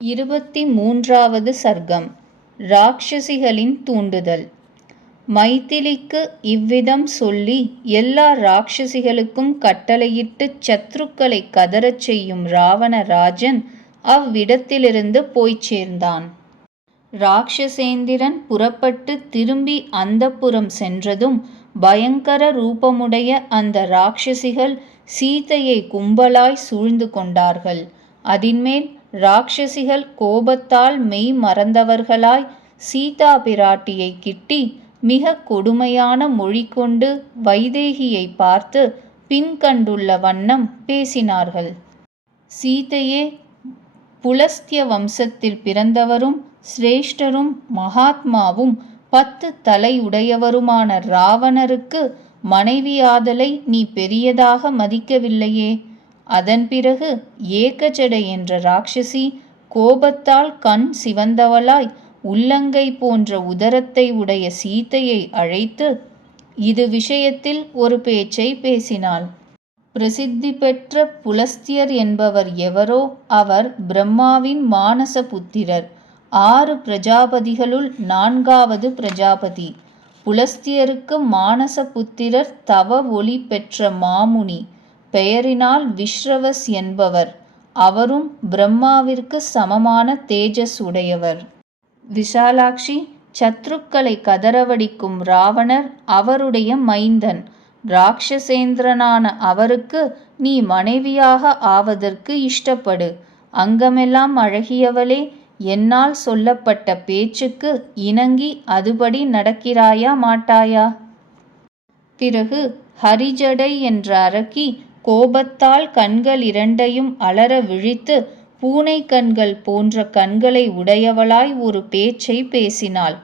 இருபத்தி மூன்றாவது சர்க்கம் ராக்ஷசிகளின் தூண்டுதல் மைத்திலிக்கு இவ்விதம் சொல்லி எல்லா ராக்ஷசிகளுக்கும் கட்டளையிட்டுச் சத்ருக்களை கதறச் செய்யும் ராவண ராஜன் அவ்விடத்திலிருந்து போய்ச் சேர்ந்தான். ராக்ஷசேந்திரன் புறப்பட்டு திரும்பி அந்தப்புரம் சென்றதும் பயங்கர ரூபமுடைய அந்த ராக்ஷசிகள் சீதையை கும்பலாய் சூழ்ந்து கொண்டார்கள். அதின்மேல் ராக்ஷசிகள் கோபத்தால் மெய் மறந்தவர்களாய் சீதா பிராட்டியை கிட்டி மிக கொடுமையான மொழி கொண்டு வைதேகியைப் பார்த்து பின் கண்டுள்ள வண்ணம் பேசினார்கள். சீதையே புலஸ்திய வம்சத்தில் பிறந்தவரும் சிரேஷ்டரும் மகாத்மாவும் பத்து தலை உடையவருமான இராவணருக்கு மனைவியாதலை நீ பெரியதாக மதிக்கவில்லையே. அதன் பிறகு ஏகஜடை என்ற ராக்ஷசி கோபத்தால் கண் சிவந்தவளாய் உள்ளங்கை போன்ற உதரத்தை உடைய சீதையை அழைத்து இது விஷயத்தில் ஒரு பேச்சை பேசினாள். பிரசித்தி பெற்ற புலஸ்தியர் என்பவர் எவரோ அவர் பிரம்மாவின் மானச புத்திரர். ஆறு பிரஜாபதிகளுள் நான்காவது பிரஜாபதி. புலஸ்தியருக்கு மானச புத்திரர் தவ ஒளி பெற்ற மாமுனி. பெயரினால் விஸ்ரவஸ் என்பவர். அவரும் பிரம்மாவிற்கு சமமான தேஜஸ் உடையவர். விசாலாக்ஷி சத்ருக்களை கதறவடிக்கும் ராவணர் அவருடைய மைந்தன். ராட்சசேந்திரனான அவருக்கு நீ மனைவியாக ஆவதற்கு இஷ்டப்படு. அங்கமெல்லாம் அழகியவளே என்னால் சொல்லப்பட்ட பேச்சுக்கு இணங்கி அதுபடி நடக்கிறாயா மாட்டாயா? பிறகு ஹரிஜடை என்ற அரக்கி கோபத்தால் கண்கள் இரண்டையும் அலற விழித்து பூனை கண்கள் போன்ற கண்களை உடையவளாய் ஒரு பேச்சை பேசினாள்.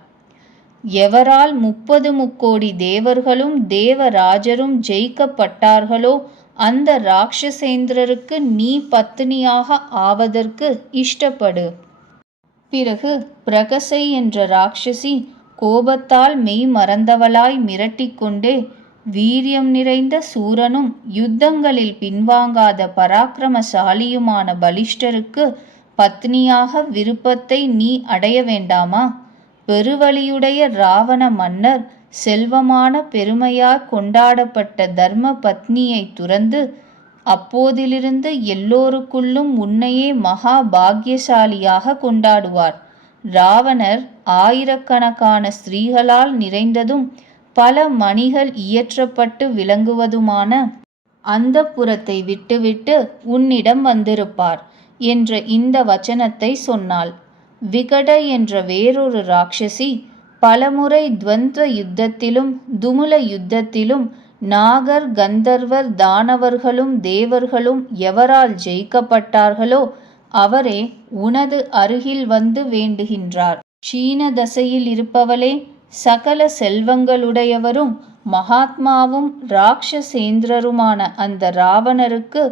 எவரால் முப்பது முக்கோடி தேவர்களும் தேவராஜரும் ஜெயிக்கப்பட்டார்களோ அந்த ராக்ஷசேந்திரருக்கு நீ பத்தினியாக ஆவதற்கு இஷ்டப்படு. பிறகு பிரகசை என்ற ராக்ஷசி கோபத்தால் மெய் மறந்தவளாய் மிரட்டிக்கொண்டே வீரியம் நிறைந்த சூரனும் யுத்தங்களில் பின்வாங்காத பராக்கிரமசாலியுமான பலிஷ்டருக்கு பத்னியாக விருப்பத்தை நீ அடைய வேண்டாமா? பெருவழியுடைய இராவண மன்னர் செல்வமான பெருமையாய் கொண்டாடப்பட்ட தர்ம பத்னியை துறந்து அப்போதிலிருந்து எல்லோருக்குள்ளும் உன்னையே மகா பாக்கியசாலியாக கொண்டாடுவார். இராவணர் ஆயிரக்கணக்கான ஸ்திரீகளால் நிறைந்ததும் பல மணிகள் இயற்றப்பட்டு விளங்குவதுமான அந்த புறத்தை விட்டுவிட்டு உன்னிடம் வந்திருப்பார் என்ற இந்த வச்சனத்தை சொன்னாள். விகட என்ற வேறொரு ராக்ஷசி பலமுறை துவந்த யுத்தத்திலும் துமுல யுத்தத்திலும் நாகர் கந்தர்வர் தானவர்களும் தேவர்களும் எவரால் ஜெயிக்கப்பட்டார்களோ அவரே உனது அருகில் வந்து வேண்டுகின்றார். க்ஷீண தசையில் இருப்பவளே சகல செல்வங்களுடையவரும் மகாத்மாவும் ராக்ஷசேந்திரருமான அந்த இராவணருக்கு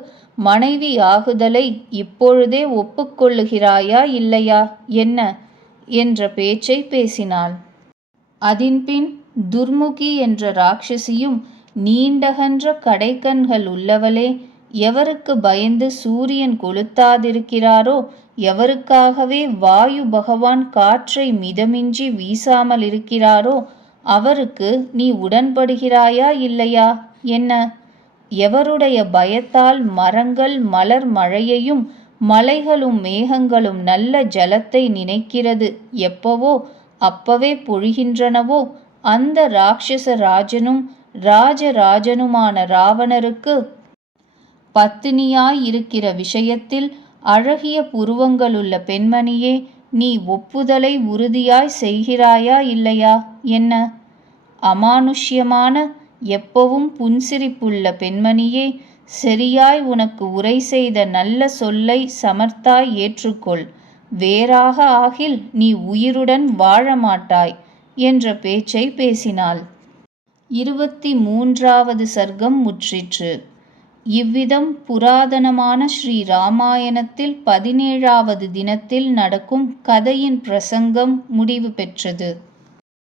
மனைவியாகுதலை இப்பொழுதே ஒப்புக்கொள்ளுகிறாயா இல்லையா என்ன? என்ற பேச்சை பேசினாள். அதின்பின் துர்முகி என்ற ராட்சசியும் நீண்டகன்ற கடைக்கண்கள் உள்ளவளே எவருக்கு பயந்து சூரியன் கொளுத்தாதிருக்கிறாரோ எவருக்காகவே வாயு பகவான் காற்றை மிதமின்றி வீசாமலிருக்கிறாரோ அவருக்கு நீ உடன்படுகிறாயா இல்லையா என்ன? எவருடைய பயத்தால் மரங்கள் மலர் மழையையும் மலைகளும் மேகங்களும் நல்ல ஜலத்தை நினைக்கிறது எப்பவோ அப்பவே பொழிகின்றனவோ அந்த ராட்சச ராஜனும் ராஜராஜனுமான ராவணருக்கு பத்தினியாயிருக்கிற விஷயத்தில் அழகிய புருவங்களுள்ள பெண்மணியே நீ ஒப்புதலை உறுதியாய் செய்கிறாயா இல்லையா என்ன? அமானுஷ்யமான எப்பவும் புன்சிரிப்புள்ள பெண்மணியே சரியாய் உனக்கு உரை செய்த நல்ல சொல்லை சமர்த்தாய் ஏற்றுக்கொள். வேறாக ஆகில் நீ உயிருடன் வாழமாட்டாய் என்ற பேச்சை பேசினாள். இருபத்தி மூன்றாவது சர்க்கம் முற்றிற்று. இவ்விதம் புராதனமான ஸ்ரீ ராமாயணத்தில் பதினேழாவது தினத்தில் நடக்கும் கதையின் பிரசங்கம் முடிவு பெற்றது.